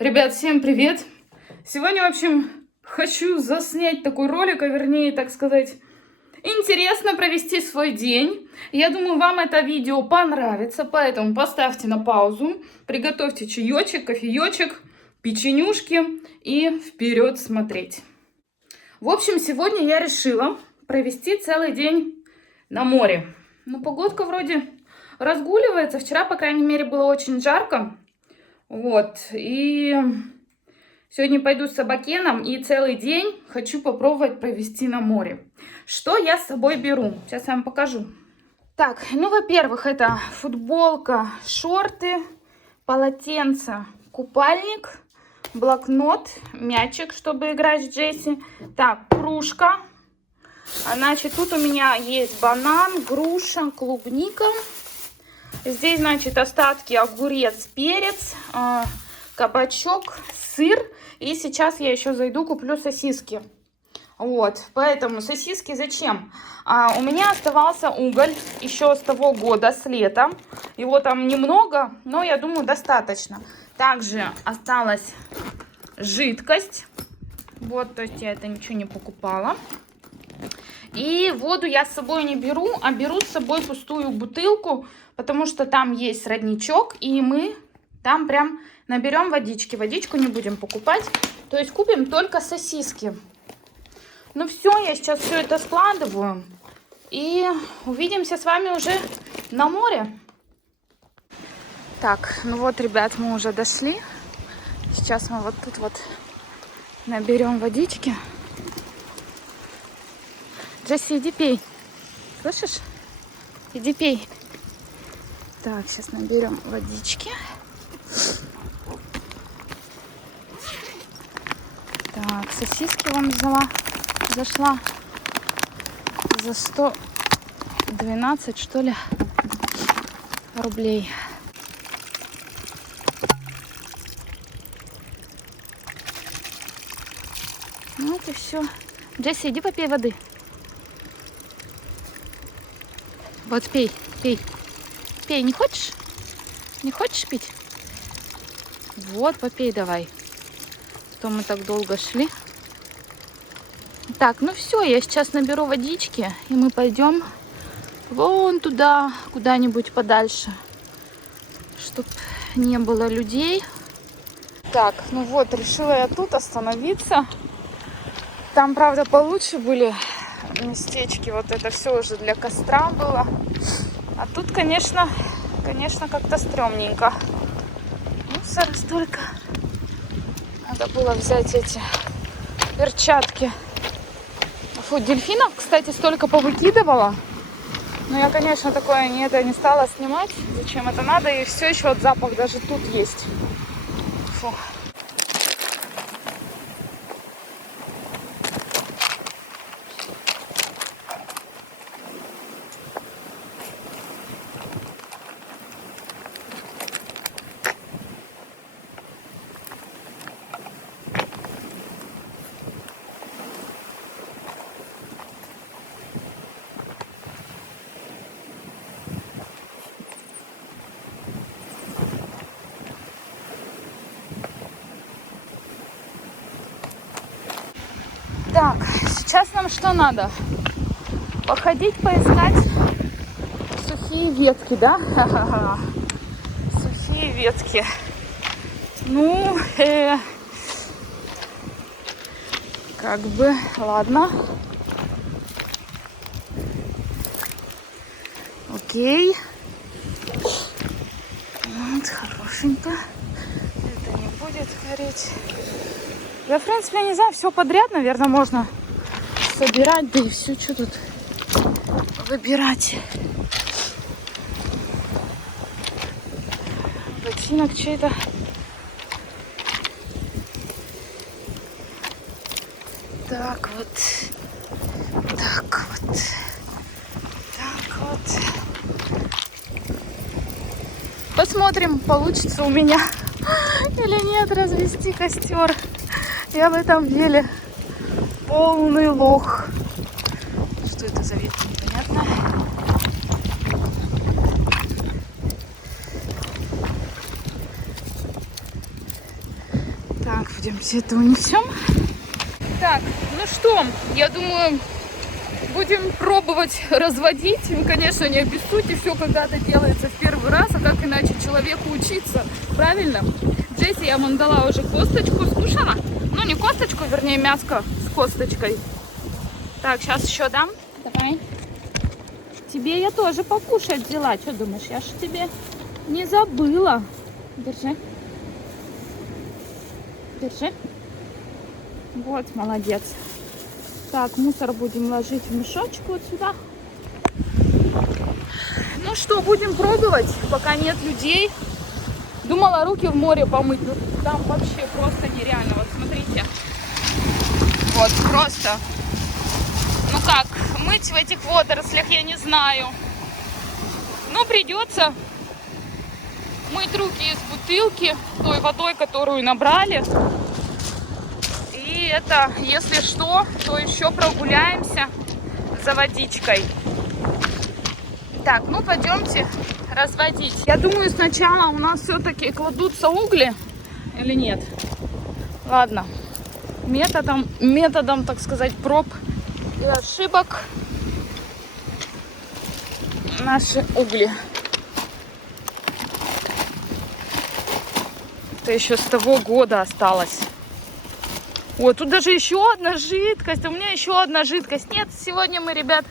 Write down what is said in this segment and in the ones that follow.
Ребят, всем привет! Сегодня, в общем, хочу заснять такой ролик, а вернее, так сказать, интересно провести свой день. Я думаю, вам это видео понравится, поэтому поставьте на паузу, приготовьте чаечек, кофеечек, печенюшки и вперед смотреть. В общем, сегодня я решила провести целый день на море. Ну, погодка вроде разгуливается. Вчера, по крайней мере, было очень жарко. Вот, и сегодня пойду с собакеном и целый день хочу попробовать провести на море. Что я с собой беру? Сейчас я вам покажу. Так, ну, во-первых, это футболка, шорты, полотенце, купальник, блокнот, мячик, чтобы играть с Джесси. Так, кружка. Значит, тут у меня есть банан, груша, клубника. Здесь, значит, остатки огурец, перец, кабачок, сыр. И сейчас я еще зайду, куплю сосиски. Вот, поэтому сосиски зачем? У меня оставался уголь еще с того года, с лета. Его там немного, но я думаю, достаточно. Также осталась жидкость. Вот, то есть я это ничего не покупала. И воду я с собой не беру, а беру с собой пустую бутылку, потому что там есть родничок, и мы там прям наберем водички. Водичку не будем покупать, то есть купим только сосиски. Ну все, я сейчас все это складываю, и увидимся с вами уже на море. Так, ну вот, ребят, мы уже дошли. Сейчас мы вот тут вот наберем водички. Джесси, иди пей. Слышишь? Иди пей. Так, сейчас наберем водички. Так, сосиски вам взяла. Зашла за 112, что ли, рублей. Ну вот и все. Джесси, иди попей воды. Вот пей, пей. Пей, не хочешь? Не хочешь пить? Вот, попей давай. Что мы так долго шли. Так, ну все, я сейчас наберу водички, и мы пойдем вон туда, куда-нибудь подальше, чтоб не было людей. Так, ну вот, решила я тут остановиться. Там, правда, получше были местечки, вот это все уже для костра было. А тут, конечно, как-то стрёмненько. Мусора столько. Надо было взять эти перчатки. Фу, дельфинов, кстати, столько повыкидывала. Но я, конечно, такое не стала снимать. Зачем это надо? И все еще вот запах даже тут есть. Фу. Так, сейчас нам что надо? Походить, поискать сухие ветки, да? Ха-ха-ха. Сухие ветки. Ну, как бы, ладно. Окей. Вот, хорошенько. Это не будет гореть. Я, в принципе, не знаю, все подряд, наверное, можно собирать, да и все, что тут выбирать. Ботинок чей-то. Так вот. Так вот. Так вот. Посмотрим, получится у меня или нет развести костер. Я в этом деле полный лох. Что это за ветка, непонятно. Так, пойдемте это унесем. Так, ну что, я думаю, будем пробовать разводить. Вы, конечно, не обессудьте, все когда-то делается в первый раз, а как иначе человеку учиться, правильно? Джесси я вам дала уже косточку, скушала? Ну, не косточку, вернее, мяско с косточкой. Так, сейчас еще дам. Давай. Тебе я тоже покушать взяла. Что думаешь, я ж тебе не забыла. Держи. Держи. Вот, молодец. Так, мусор будем ложить в мешочек вот сюда. Ну что, будем пробовать, пока нет людей. Думала руки в море помыть, но там вообще просто нереально. Вот смотрите. Вот, просто. Ну как, мыть в этих водорослях я не знаю. Ну, придется мыть руки из бутылки той водой, которую набрали. И это, если что, то еще прогуляемся за водичкой. Так, ну пойдемте разводить. Я думаю, сначала у нас все-таки кладутся угли или нет. Ладно, методом, так сказать, проб и ошибок наши угли. Это еще с того года осталось. Ой, тут даже еще одна жидкость. У меня еще одна жидкость. Нет, сегодня мы, ребят,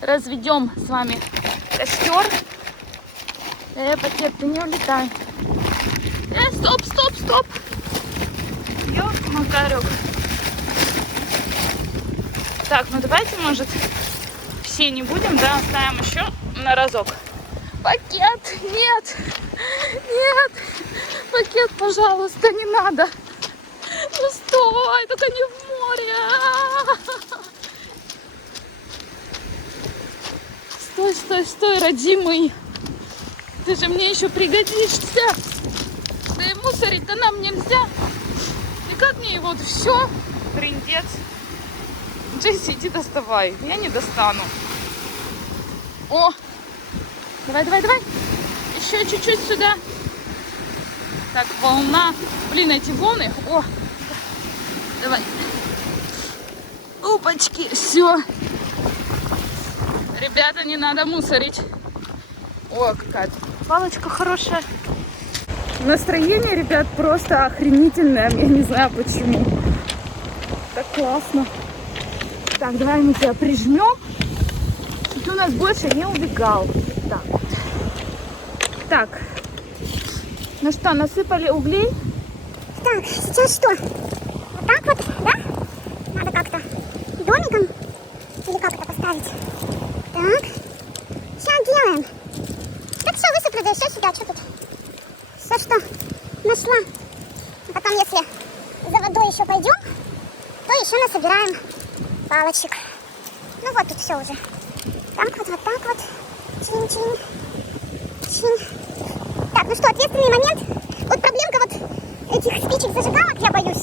разведем с вами костер. Пакет, ты не улетай. Стоп. Ёлки-макарёк. Так, ну давайте, может, все не будем, да, оставим еще на разок. Пакет, нет. Пакет, пожалуйста, не надо. Ну стой, только не в море. Стой, родимый. Ты же мне еще пригодишься. Да и мусорить-то нам нельзя. И как мне его все? Трындец. Джесси, иди доставай. Я не достану. О! Давай. Еще чуть-чуть сюда. Так, волна. Блин, эти волны. О! Давай. Опачки, все. Ребята, не надо мусорить. О, какая палочка хорошая. Настроение, ребят, просто охренительное. Я не знаю почему. Так классно. Так, давай мы тебя прижмем. Чтобы ты у нас больше не убегал. Так. Ну что, насыпали углей? Так, сейчас что? Вот так вот, да? Надо как-то домиком или как это поставить. Так. Сейчас делаем. Так все, высыплю, да и все сюда. Что тут? Все, что нашла. А потом, если за водой еще пойдем, то еще насобираем палочек. Ну вот тут все уже. Так вот так вот. Чин. Так, ну что, ответственный момент. Вот проблемка вот этих спичек зажигалок, я боюсь.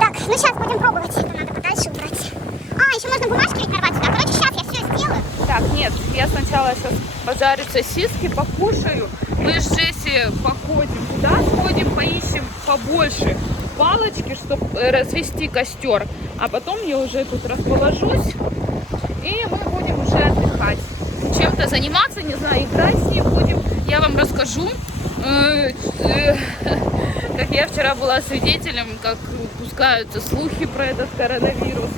Так, ну сейчас будем пробовать. Это надо подальше убрать. А, еще можно бумажки ведь нарвать сюда. Короче, сейчас я все сделаю. Так, нет, я сначала сейчас пожарю сосиски, покушаю. Мы с Джесси походим туда, сходим, поищем побольше палочки, чтобы развести костер. А потом я уже тут расположусь, и мы будем уже отдыхать. Чем-то заниматься, не знаю, играть с ней будем. Я вам расскажу, как я вчера была свидетелем, как пускаются слухи про этот коронавирус.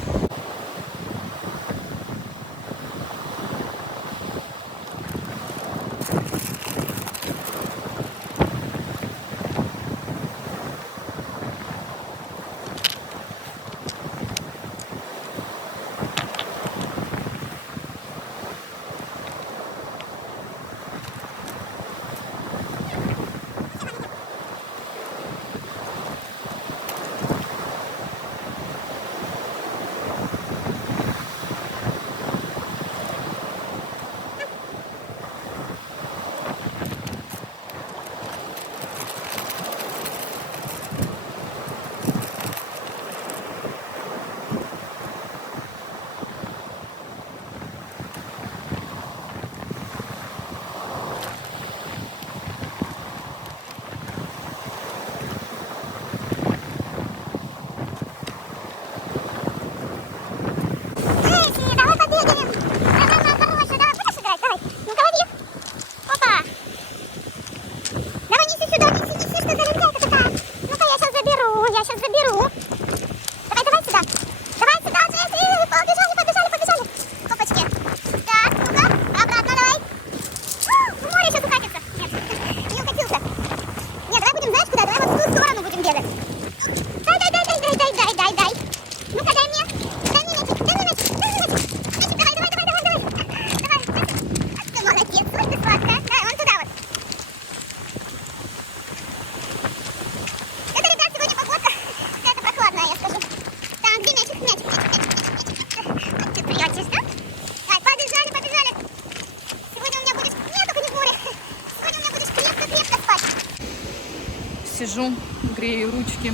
сижу, грею ручки.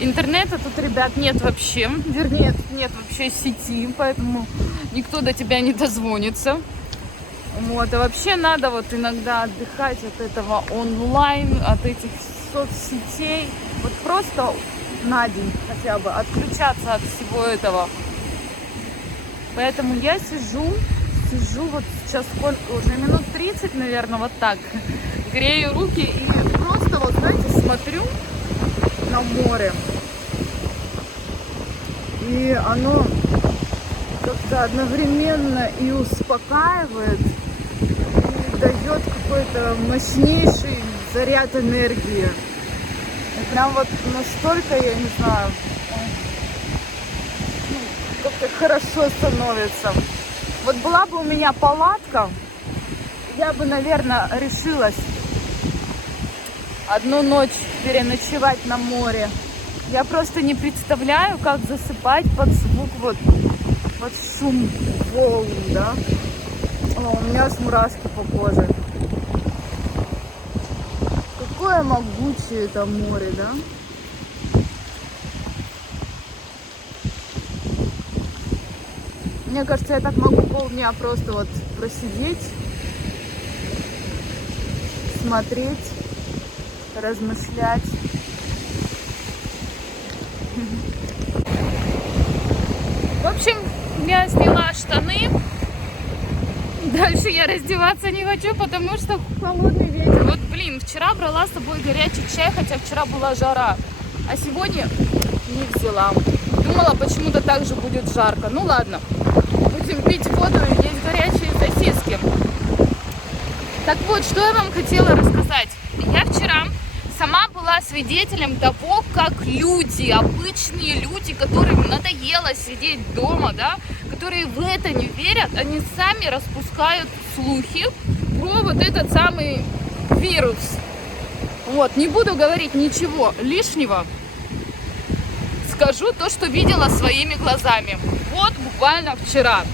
Интернета тут, ребят, нет вообще. Вернее, нет вообще сети, поэтому никто до тебя не дозвонится. Вот, а вообще надо вот иногда отдыхать от этого онлайн, от этих соцсетей. Вот просто на день хотя бы отключаться от всего этого. Поэтому я сижу вот сейчас сколько уже, минут 30, наверное, вот так. Грею руки и просто вот, знаете, смотрю на море. И оно как-то одновременно и успокаивает, и дает какой-то мощнейший заряд энергии. И прям вот настолько, я не знаю, как-то хорошо становится. Вот была бы у меня палатка, я бы, наверное, решилась одну ночь переночевать на море. Я просто не представляю, как засыпать под звук, вот шум волн, да. О, у меня аж мурашки по коже. Какое могучее это море, да? Мне кажется, я так могу полдня просто вот просидеть, смотреть, размышлять. В общем, я сняла штаны. Дальше я раздеваться не хочу, потому что холодный ветер. Вот, блин, вчера брала с собой горячий чай, хотя вчера была жара. А сегодня не взяла. Думала, почему-то так же будет жарко. Ну ладно, будем пить воду и есть горячие сосиски. Так вот, что я вам хотела рассказать. Я вчера сама была свидетелем того, как люди, обычные люди, которым надоело сидеть дома, да, которые в это не верят, они сами распускают слухи про вот этот самый вирус. Вот, не буду говорить ничего лишнего, скажу то, что видела своими глазами. Вот буквально вчера.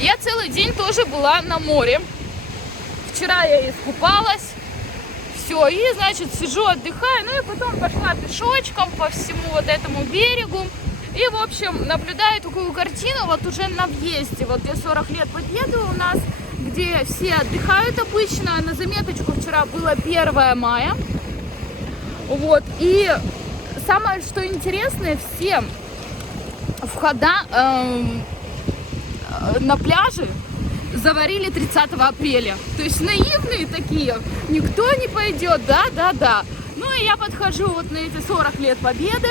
Я целый день тоже была на море. Вчера я искупалась. Все, и, значит, сижу, отдыхаю, ну и потом пошла пешочком по всему вот этому берегу. И, в общем, наблюдаю такую картину вот уже на въезде, вот где 40 лет Победы у нас, где все отдыхают обычно. На заметочку вчера было 1 мая. Вот, и самое, что интересное, все входа на пляже заварили 30 апреля. То есть наивные такие, никто не пойдет, да. Ну и я подхожу вот на эти 40 лет Победы.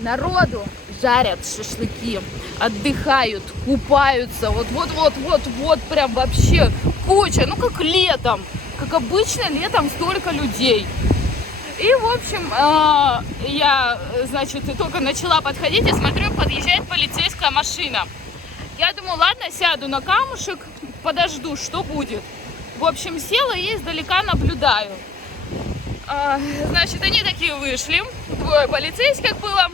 Народу жарят шашлыки, отдыхают, купаются. Вот, прям вообще куча. Ну как летом, как обычно летом столько людей. И, в общем, я, значит, только начала подходить, и смотрю, подъезжает полицейская машина. Я думаю, ладно, сяду на камушек, подожду, что будет. В общем, села и издалека наблюдаю. Значит, они такие вышли, 2 полицейских было.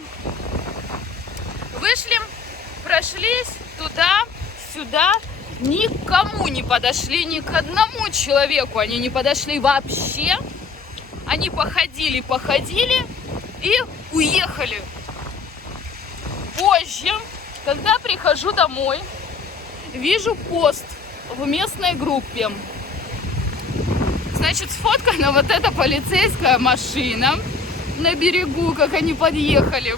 Вышли, прошлись туда-сюда, никому не подошли, ни к одному человеку они не подошли вообще. Они походили и уехали. Позже, когда прихожу домой, вижу пост в местной группе. Значит, сфоткана вот эта полицейская машина на берегу, как они подъехали.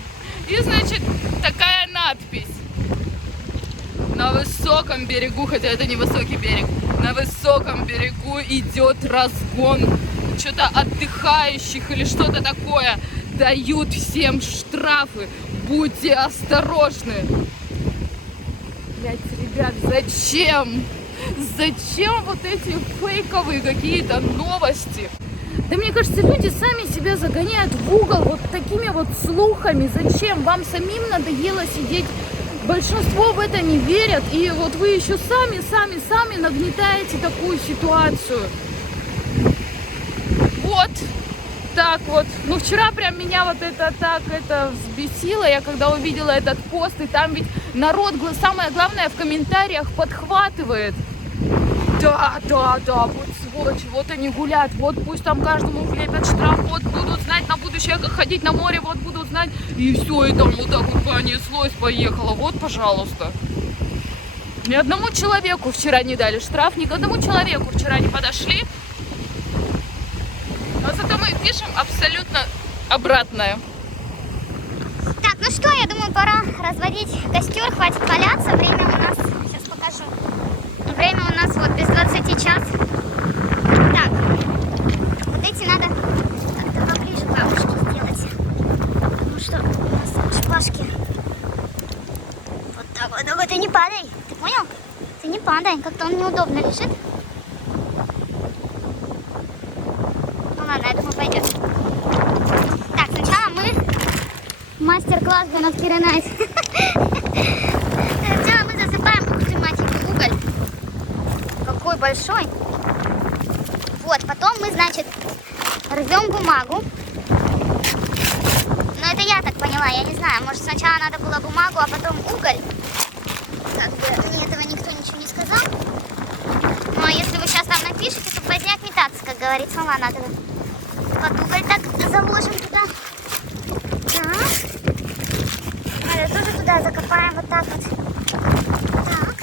И, значит, такая надпись. На высоком берегу, хотя это не высокий берег, на высоком берегу идет разгон что-то отдыхающих или что-то такое. Дают всем штрафы. Будьте осторожны. Блять, ребят, зачем? Зачем вот эти фейковые какие-то новости? Да мне кажется, люди сами себя загоняют в угол вот такими вот слухами. Зачем? Вам самим надоело сидеть. Большинство в это не верят. И вот вы еще сами нагнетаете такую ситуацию. Вот. Так вот. Ну, вчера прям меня вот это так взбесило. Я когда увидела этот пост, и там ведь народ, самое главное, в комментариях подхватывает. Да, вот сволочи, вот они гулят, вот пусть там каждому влепят штраф, вот будут знать на будущее, как ходить на море, вот будут знать, и все, и там вот так вот понеслось, поехало, вот, пожалуйста. Ни одному человеку вчера не дали штраф, ни к одному человеку вчера не подошли, но зато мы пишем абсолютно обратное. Так, ну что, я думаю, пора разводить костер, хватит валяться, время у нас, сейчас покажу. Время у нас вот без 20 час. Так, вот эти надо как-то поближе камушки сделать. Потому что у нас шпажки. Вот так вот. Только ты не падай. Ты понял? Ты не падай. Как-то он неудобно лежит. Ну ладно, я думаю, пойдет. Так, сначала мы мастер-класс для нас Киранайт. Сначала мы засыпаем, ух ты, мать, уголь. Какой большой. Вот, потом мы, значит, рвем бумагу. Но это я так поняла, я не знаю. Может, сначала надо было бумагу, а потом уголь. Как бы мне этого никто ничего не сказал. Ну, а если вы сейчас там напишете, то поздняк метаться, как говорится. Ну, ладно, надо под уголь так заложим туда. Так. Надо тоже туда закопаем вот так вот. Так.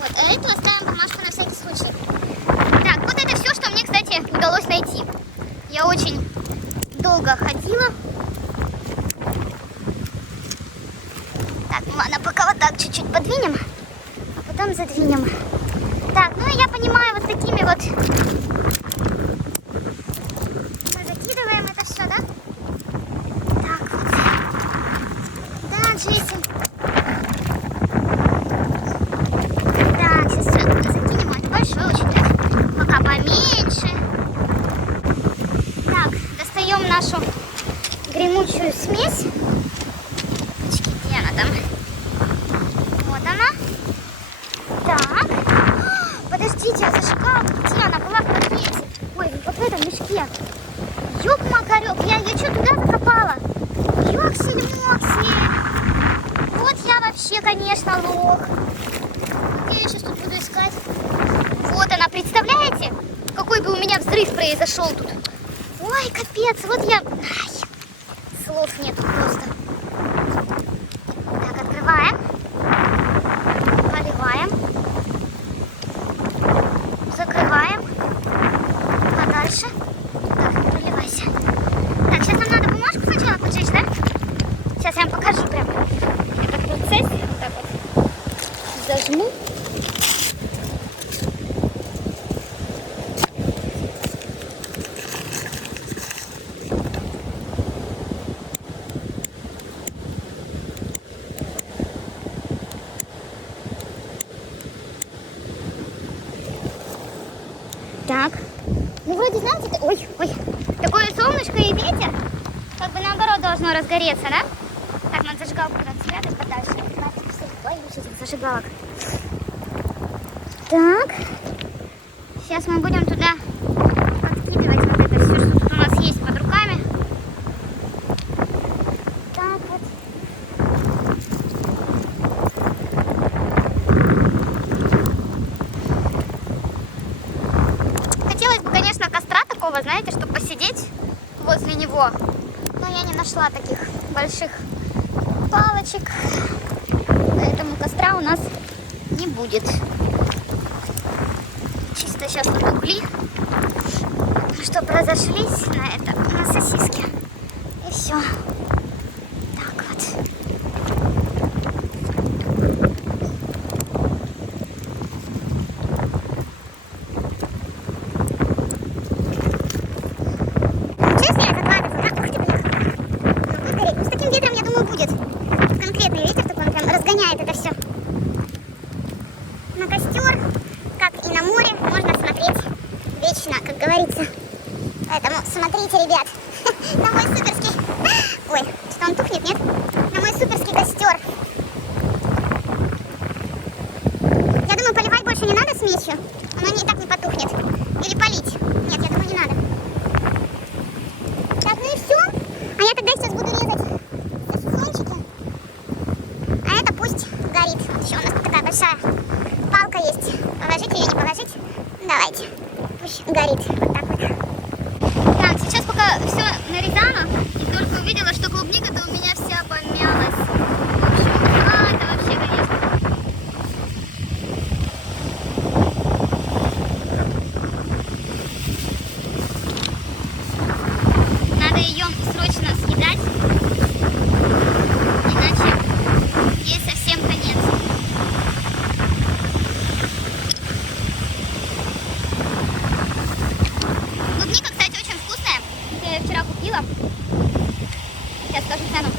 Вот, а эту оставим бумажку на всякий случай. Так, вот это все, что мне, кстати, удалось найти. Я очень долго ходила. Так, ну ладно, пока вот так чуть-чуть подвинем, а потом задвинем. Так, ну и я понимаю, вот такими вот мы закидываем это все, да? Так вот. Да, Джесси. Так, сейчас закинем. Это большой очень, да? Пока поменьше. Так, достаем нашу гремучую смесь. Где она там? Вот она. Так. Подождите, а зажигалка где? Она была в пакете. Ой, вот в этом мешке. Ёк-макарёк, я что туда закопала? Ёксель-моксель. Вот я вообще, конечно, лох. Где я сейчас тут буду искать? Вот она, представляете? Какой бы у меня взрыв произошел тут. Ой, капец, вот я... Ай, слов нет просто. Так, открываем. Поливаем. Закрываем. А дальше? Так, не проливайся. Так, сейчас нам надо бумажку сначала поджечь, да? Сейчас я вам покажу прям этот процесс. Вот так вот зажму. Так, ну вроде, знаете, ой, такое солнышко и ветер, как бы наоборот должно разгореться, да? Так, надо зажигалку куда-то спрятать подальше. Ой, лучше этих зажигалок. Так, сейчас мы будем туда подкидывать вот это все, что тут у нас есть под руками. Так вот. Хотелось бы, конечно, костра такого, знаете, чтобы посидеть возле него. Но я не нашла таких больших палочек. Поэтому костра у нас не будет. Чисто сейчас тут угли, что разошлись на сосиске. И все. Так вот. Будет конкретный ветер, такой он прям разгоняет это все. На костер, как и на море, можно смотреть вечно, как говорится. Поэтому смотрите, ребят, на мой суперский... Ой, что он тухнет, нет? На мой суперский костер. Я думаю, поливать больше не надо смесью. Оно и так не потухнет. Или полить. Нет, я думаю, не надо. Так, ну и все. А я тогда сейчас буду резать. А это пусть давайте. Пусть горит. Вот так вот. Так, сейчас пока все нарезала, и только увидела, что клубника-то у меня вся помялась. В общем, это вообще, конечно. Надо ее срочно съедать, иначе ей совсем конец. Клубника, кстати, очень вкусная. Я ее вчера купила. Сейчас скажу цену.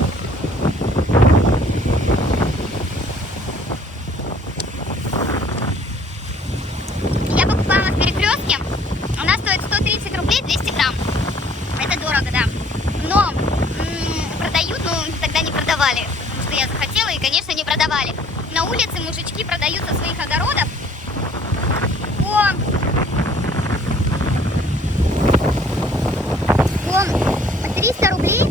Я покупала в Перекрестке. Она стоит 130 рублей 200 грамм. Это дорого, да. Но продают, ну тогда не продавали. Потому что я захотела и, конечно, не продавали. На улице мужички продают со своих огородов по 300 рублей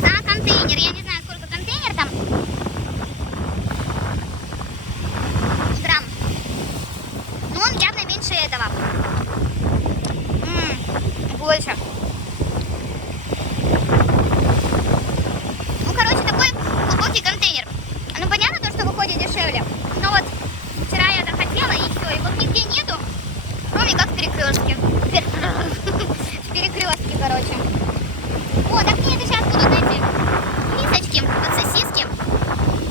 за контейнер. Я не знаю, сколько контейнер там. Грамм. Но он явно меньше этого. Больше. Ну, короче, такой глубокий контейнер. Ну, понятно то, что выходит дешевле. Но вот вчера я захотела, и все. И вот нигде нету, кроме как в Перекрестке. В Перекрестке, короче. О, так мне это сейчас будут эти мисочки под сосиски.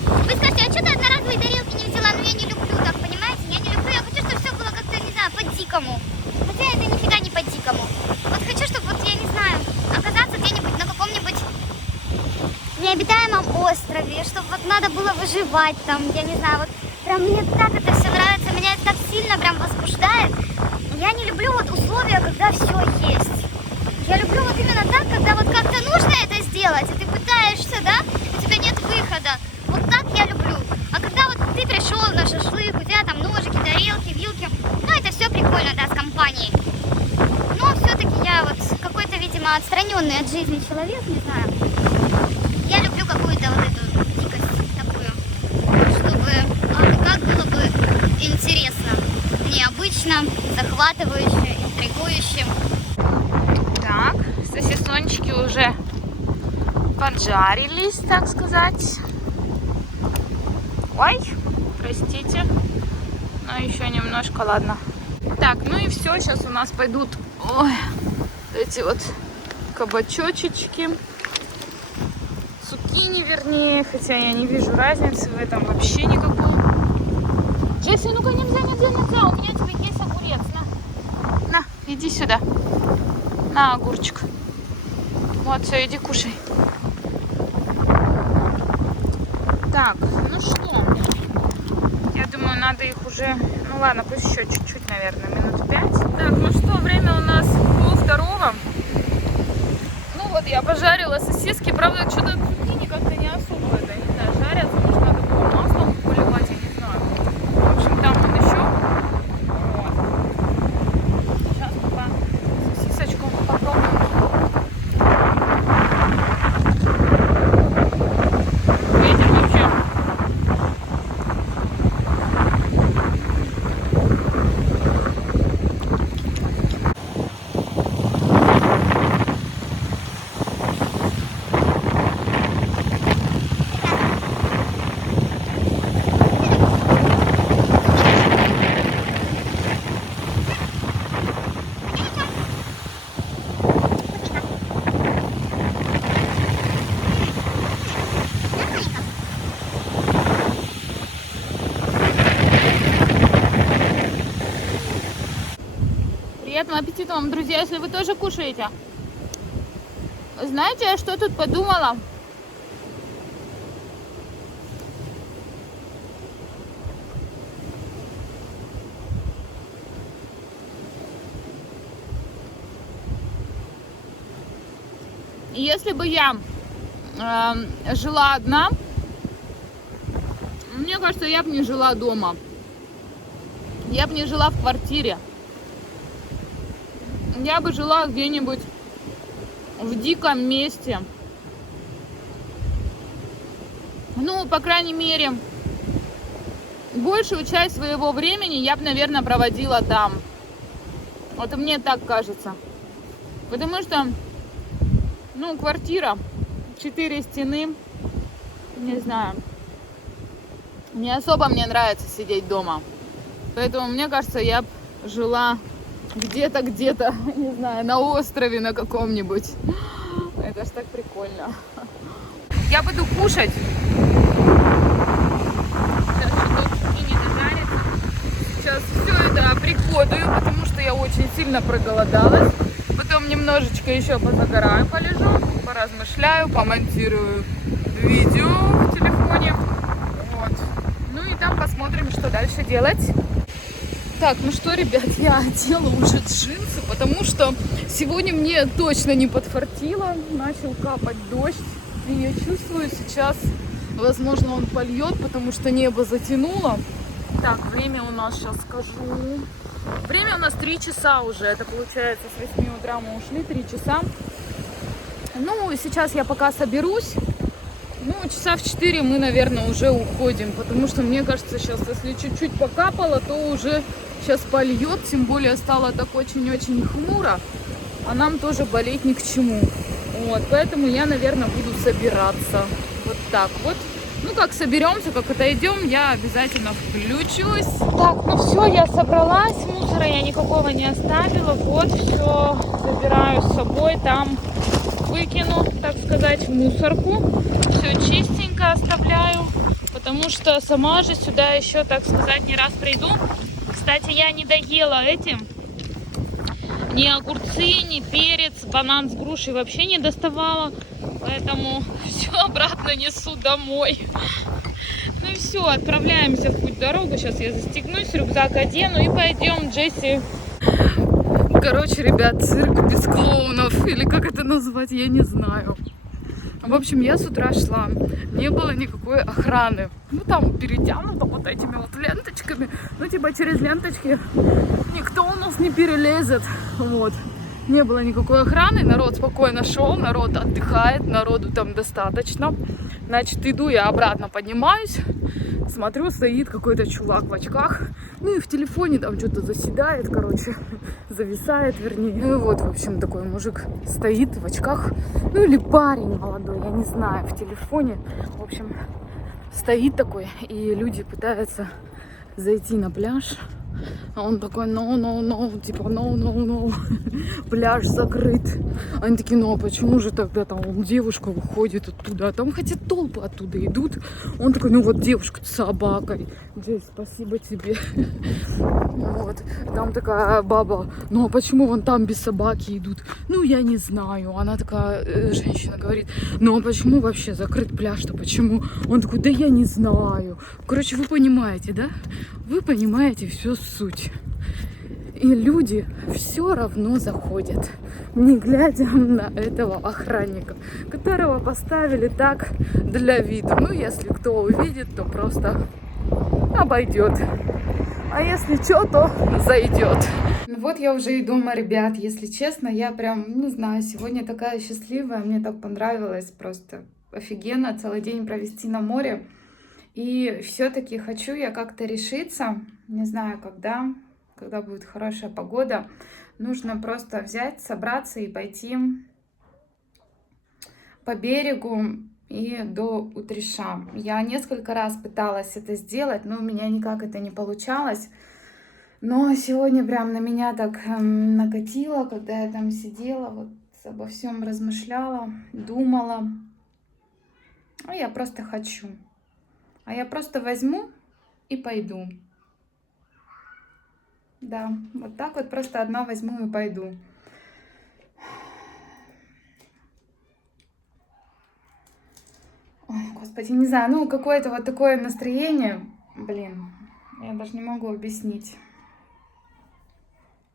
Вы скажете, а что ты одноразовые тарелки не взяла? Ну, я не люблю так, понимаете? Я не люблю. Я хочу, чтобы все было как-то, не знаю, по-дикому. Хотя это нифига не по-дикому. Вот хочу, чтобы, вот, я не знаю, оказаться где-нибудь на каком-нибудь необитаемом острове, чтобы вот надо было выживать там, я не знаю, вот прям мне так это все нравится, меня это так сильно прям возбуждает. Я не люблю вот условия, когда все есть. Я люблю вот именно так, когда вот как-то нужно это сделать, и ты пытаешься, да, у тебя нет выхода. Вот так я люблю. А когда вот ты пришел на шашлык, у тебя там ножики, тарелки, вилки, ну это все прикольно, да, с компанией. Но все-таки я вот какой-то, видимо, отстраненный от жизни человек, не знаю. Я люблю какую-то вот эту дикость такую, чтобы как было бы интересно, необычно, захватывающе, интригующе. Так, сосисончики уже поджарились, так сказать. Ой, простите. Но еще немножко, ладно. Так, ну и все, сейчас у нас пойдут эти вот кабачочечки. Цукини, вернее, хотя я не вижу разницы в этом вообще никакой. Джесси, ну-ка, нельзя, у меня тебе есть огурец, на, иди сюда, на огурчик. Вот, все, иди кушай. Так, ну что, я думаю, надо их уже, ну ладно, пусть еще чуть-чуть, наверное, минут 5. Так, ну что, время у нас 12:30. Ну вот, я пожарила сосиски, правда, что-то цукини как-то не особо, это, не знаю, жарятся, может, надо было маслом поливать, я не знаю. В общем, там он еще. Вот. Сейчас пока сосисочку попробуем. Ветер вообще. Приятного аппетита вам, друзья, если вы тоже кушаете. Знаете, я что тут подумала? Если бы я жила одна, мне кажется, я бы не жила дома. Я бы не жила в квартире. Я бы жила где-нибудь в диком месте. Ну, по крайней мере, большую часть своего времени я бы, наверное, проводила там. Вот и мне так кажется. Потому что, ну, квартира, 4 стены, не знаю, не особо мне нравится сидеть дома. Поэтому, мне кажется, я б жила где-то, не знаю, на острове на каком-нибудь. Это ж так прикольно. Я буду кушать. Сейчас что-то и не дожарится. Сейчас все это приготовлю, потому что я очень сильно проголодалась. Потом немножечко еще позагораю, полежу, поразмышляю, помонтирую видео в телефоне. Вот. Ну и там посмотрим, что дальше делать. Так, ну что, ребят, я одела уже джинсы, потому что сегодня мне точно не подфартило. Начал капать дождь. И я чувствую сейчас, возможно, он польет, потому что небо затянуло. Так, время у нас, сейчас скажу. Время у нас 3 часа уже. Это получается, с 8 утра мы ушли, 3 часа. Ну, сейчас я пока соберусь. Ну, часа в 4 мы, наверное, уже уходим. Потому что, мне кажется, сейчас, если чуть-чуть покапало, то уже сейчас польет. Тем более стало так очень-очень хмуро. А нам тоже болеть ни к чему. Вот, поэтому я, наверное, буду собираться. Вот так вот. Ну, как соберемся, как отойдем, я обязательно включусь. Так, ну все, я собралась. Мусора я никакого не оставила. Вот, все забираю с собой. Там выкину, так сказать, в мусорку. Все чистенько оставляю. Потому что сама же сюда еще, так сказать, не раз приду. Кстати, я не доела этим. Ни огурцы, ни перец, банан с грушей вообще не доставала. Поэтому все обратно несу домой. Ну и все, отправляемся в путь-дорогу. Сейчас я застегнусь, рюкзак одену и пойдем, Джесси. Короче, ребят, цирк без клоунов. Или как это назвать, я не знаю. В общем, я с утра шла. Не было никакой охраны. Ну, там перетянуто вот этими вот ленточками. Ну, типа через ленточки никто у нас не перелезет. Вот. Не было никакой охраны. Народ спокойно шел. Народ отдыхает. Народу там достаточно. Значит, иду я обратно, поднимаюсь. Смотрю, стоит какой-то чувак в очках. Ну и в телефоне там что-то заседает, короче. Зависает, вернее. Ну и вот, в общем, такой мужик стоит в очках. Ну или парень молодой, я не знаю, в телефоне. В общем, стоит такой. И люди пытаются зайти на пляж. А он такой, no, типа, no. Пляж закрыт. Они такие, ну а почему же тогда там девушка выходит оттуда? А там хотя толпы оттуда идут. Он такой, ну вот девушка с собакой. Джейс, спасибо тебе. Вот. Там такая баба, ну а почему вон там без собаки идут? Ну я не знаю. Она такая, женщина говорит, ну а почему вообще закрыт пляж-то? Почему? Он такой, да я не знаю. Короче, вы понимаете, да? Вы понимаете всю суть. И люди все равно заходят, не глядя на этого охранника, которого поставили так для виду. Ну, если кто увидит, то просто обойдет. А если что, то зайдет. Ну вот я уже и дома, ребят. Если честно, я прям, не знаю, сегодня такая счастливая. Мне так понравилось, просто офигенно целый день провести на море. И все-таки хочу я как-то решиться, не знаю когда будет хорошая погода, нужно просто взять, собраться и пойти по берегу и до Утреша. Я несколько раз пыталась это сделать, но у меня никак это не получалось. Но сегодня прям на меня так накатило, когда я там сидела, вот обо всем размышляла, думала. А я просто хочу. А я просто возьму и пойду. Да, вот так вот просто одна возьму и пойду. Ой, господи, не знаю, ну какое-то вот такое настроение, блин, я даже не могу объяснить.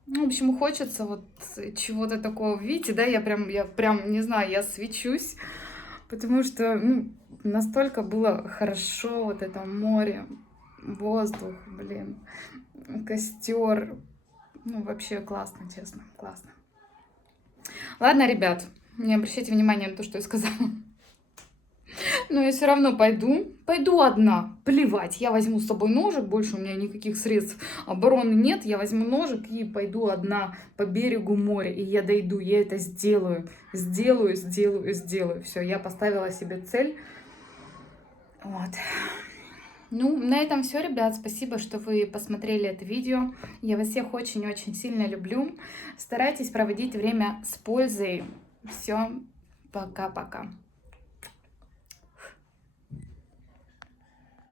Ну, в общем, хочется вот чего-то такого, видите, да, я прям, не знаю, я свечусь, потому что, ну, настолько было хорошо, вот это море, воздух, блин, костер. Ну, вообще классно, честно, классно. Ладно, ребят, не обращайте внимания на то, что я сказала. Но я все равно пойду одна, плевать, я возьму с собой ножик, больше у меня никаких средств обороны нет, я возьму ножик и пойду одна по берегу моря, и я дойду, я это сделаю, все, я поставила себе цель, вот. Ну, на этом все, ребят. Спасибо, что вы посмотрели это видео. Я вас всех очень-очень сильно люблю. Старайтесь проводить время с пользой. Все, пока-пока.